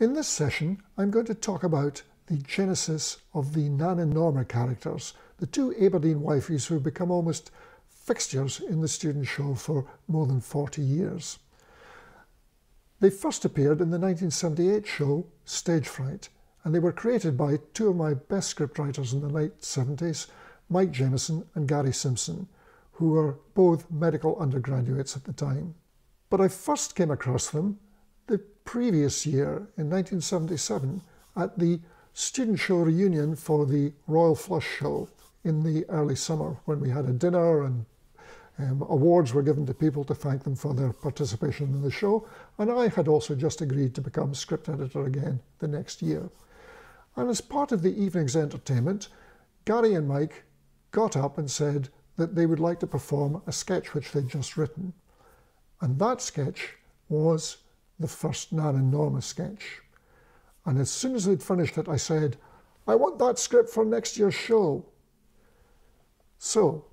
In this session, I'm going to talk about the genesis of the Nan and Norma characters, the two Aberdeen wifeys who have become almost fixtures in the student show for more than 40 years. They first appeared in the 1978 show Stage Fright, and they were created by two of my best scriptwriters in the late 70s, Mike Jameson and Gary Simpson, who were both medical undergraduates at the time. But I first came across them the previous year, in 1977, at the student show reunion for the Royal Flush show in the early summer, when we had a dinner and awards were given to people to thank them for their participation in the show, and I had also just agreed to become script editor again the next year. And as part of the evening's entertainment, Gary and Mike got up and said that they would like to perform a sketch which they'd just written. And that sketch was the first Nan and Norma sketch. And as soon as they'd finished it, I said, I want that script for next year's show. So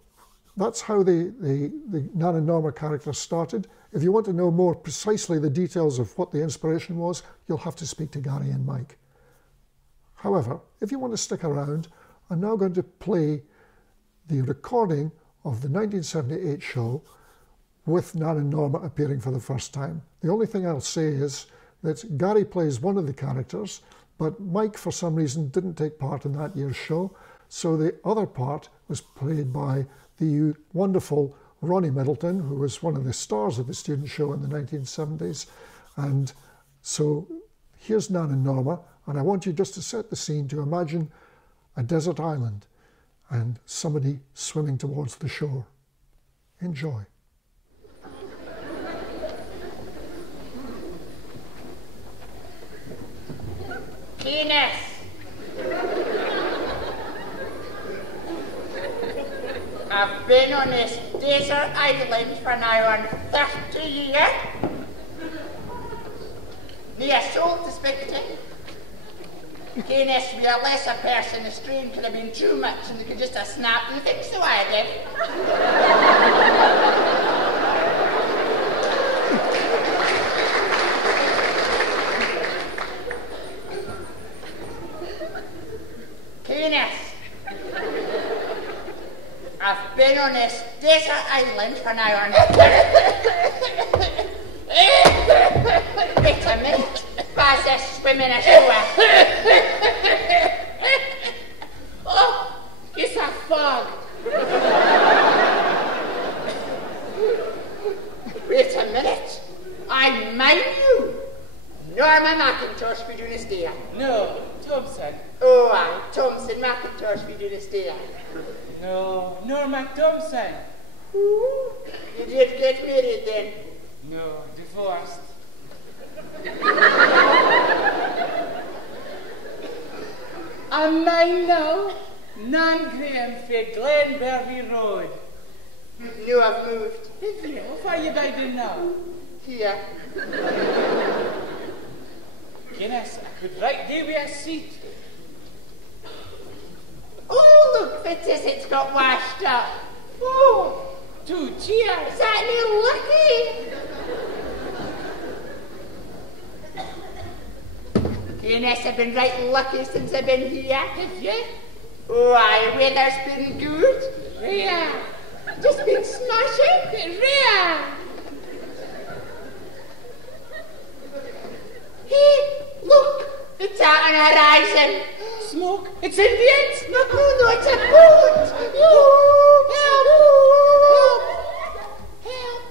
that's how the Nan and Norma characters started. If you want to know more precisely the details of what the inspiration was, you'll have to speak to Gary and Mike. However, if you want to stick around, I'm now going to play the recording of the 1978 show with Nan and Norma appearing for the first time. The only thing I'll say is that Gary plays one of the characters, but Mike, for some reason, didn't take part in that year's show, so the other part was played by the wonderful Ronnie Middleton, who was one of the stars of the student show in the 1970s. And so here's Nan and Norma, and I want you just to set the scene to imagine a desert island and somebody swimming towards the shore. Enjoy. Penis! I've been on this desert island for now on 30 years. Nae a soul to speak to. Penis, with a lesser person, the strain could have been too much and they could just have snapped. Do you think so, I did? Penis. I've been on this desert island for now on. Wait a minute. Pass this swimming ashore. Oh, it's a fog. Wait a minute. I mind you. Norma McIntosh we do this day. No, Thompson. Oh, aye, Thompson McIntosh we do this day. No, Norma Thompson. Ooh, you did get married then? No, divorced. And mine now, Nan Graham for Glenberry Road. No, I've moved. Have you? What are you doing now? Here. Goodness, I could right there with a seat. Oh, look, it's got washed up. Oh, 2 cheers. is that new lucky? Goodness, I've been right lucky since I've been here. Have you? Oh, aye, weather's been good. Rhea. Just been smashing. Rhea. Hey, look, it's out on the horizon. Smoke. It's Indians. No, it's a boat. Oh, help, help,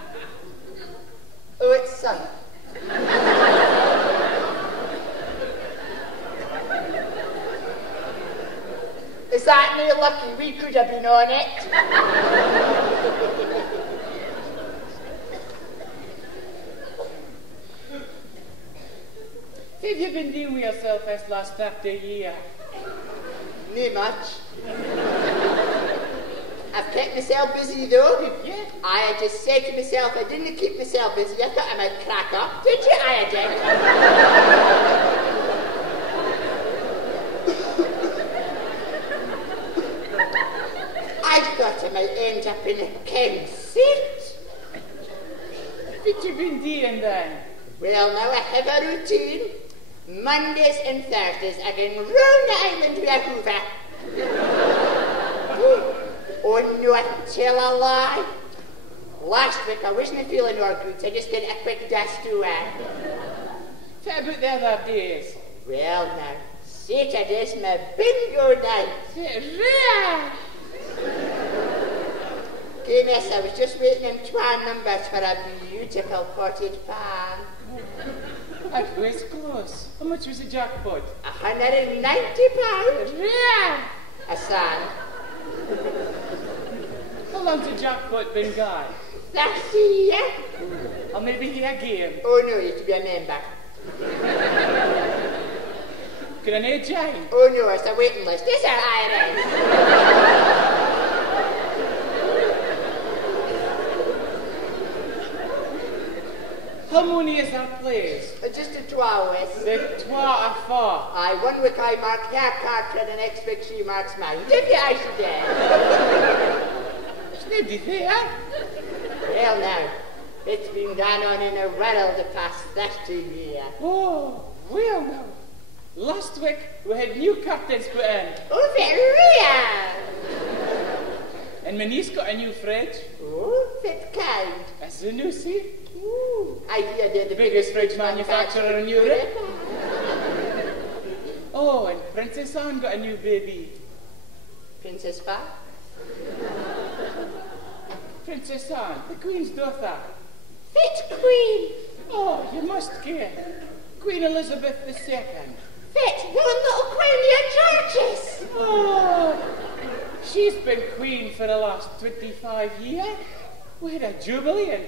help. Oh, it's sun. Is that no lucky? We could have been on it. Have you been doing with yourself this last 30 years? No much. I've kept myself busy though. Yeah. I just said to myself I didn't keep myself busy. I thought I might crack up. Did you? I did. I thought I might end up in a Kent seat. What have you been doing then? Well, now I have a routine. Mondays and Thursdays I can round the island with a hoover. Oh no, I tell a lie. Last week I wasn't feeling all good, so I just did a quick dust to What about the other days? Well now, Saturday's my bingo night. Goodness, I was just waiting in 12 numbers for a beautiful potted palm. That was close. How much was the jackpot? £190. A sand. How long's the jackpot been gone? 30 years. Or maybe he a game. Oh no, you have to be a member. Can I need join? Oh no, it's a waiting list. This is Irish. How many is our plays? Just a 12 with. The 12 or 4. Aye, 1 week I mark her character and the next week she marks mine. Did you, I should It's nobody there. Well now, it's been going on in the world the past 30 years. Oh, well now. Last week we had new curtains put in. Oh, very real. And my niece got a new fridge. Oh, that kind. That's the new see. Ooh, I hear they're the Biggest fridge manufacturer in Europe. Oh, and Princess Anne got a new baby. Princess Pa? Princess Anne, the Queen's daughter. Fit Queen. Oh, you must care. Queen Elizabeth II. Fit, you little Queen of Georges. Oh, she's been queen for the last 25 years. We had a jubilee and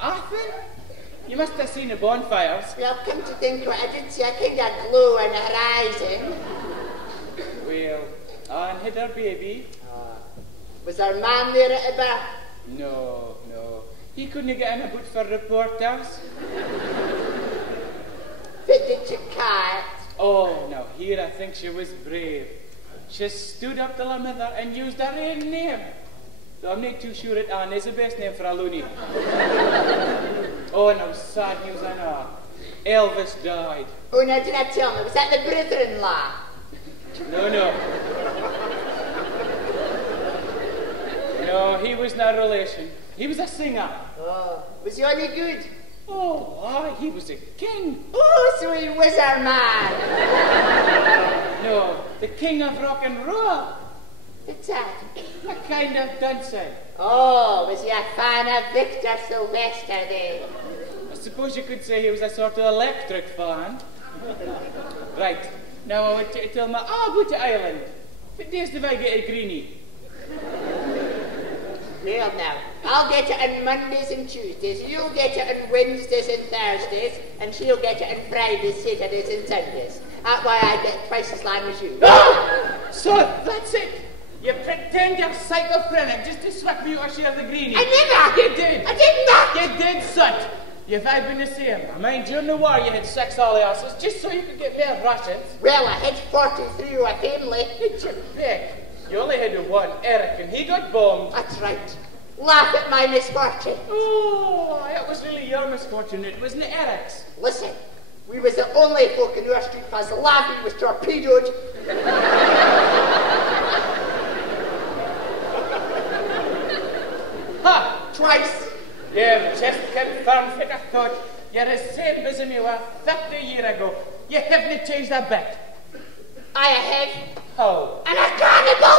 Arthur. You must have seen the bonfires. Well, come to think of it, I did see a kind of glow on the horizon. Well, Anne had her baby. Was our man there at the birth? No. He couldn't get in a boot for reporters. Fit did you cat? Oh, now here I think she was brave. She stood up to her mother and used her own name. Though I'm not too sure that Anne is the best name for a loony. Oh, no, sad news I know. Elvis died. Oh, now did I tell me? Was that the brother-in-law? No. No, he was not a relation. He was a singer. Oh, was he any good? Oh, aye, he was a king. Oh, so he was our man. No, the king of rock and roll. What's that? A kind of dancing. Oh, was he a fan of Victor Sylvester then? I suppose you could say he was a sort of electric fan. Right, now I want you to tell me all about the island. What days do I get a greenie? Well now, I'll get it on Mondays and Tuesdays, you'll get it on Wednesdays and Thursdays, and she'll get it on Fridays, Saturdays and Sundays. That's why I get twice as long as you. Ah! So that's it! You pretend you're schizophrenic just to swap me or share the greenie. I never! You did! I did not! You did, son! You've had been the same. Mind, during the war you had 6 aliases just so you could get more rations. Well, I had 43 with a family. It's your pick. You only had one, Eric, and he got bombed. That's right. Laugh at my misfortune. Oh, that was really your misfortune. It wasn't Eric's. Listen, we was the only folk in our street was laughing was torpedoed. Ha! Twice. You've just confirmed what I thought. You're the same as you were 50 years ago. You haven't changed a bit. I have How? an cannibal.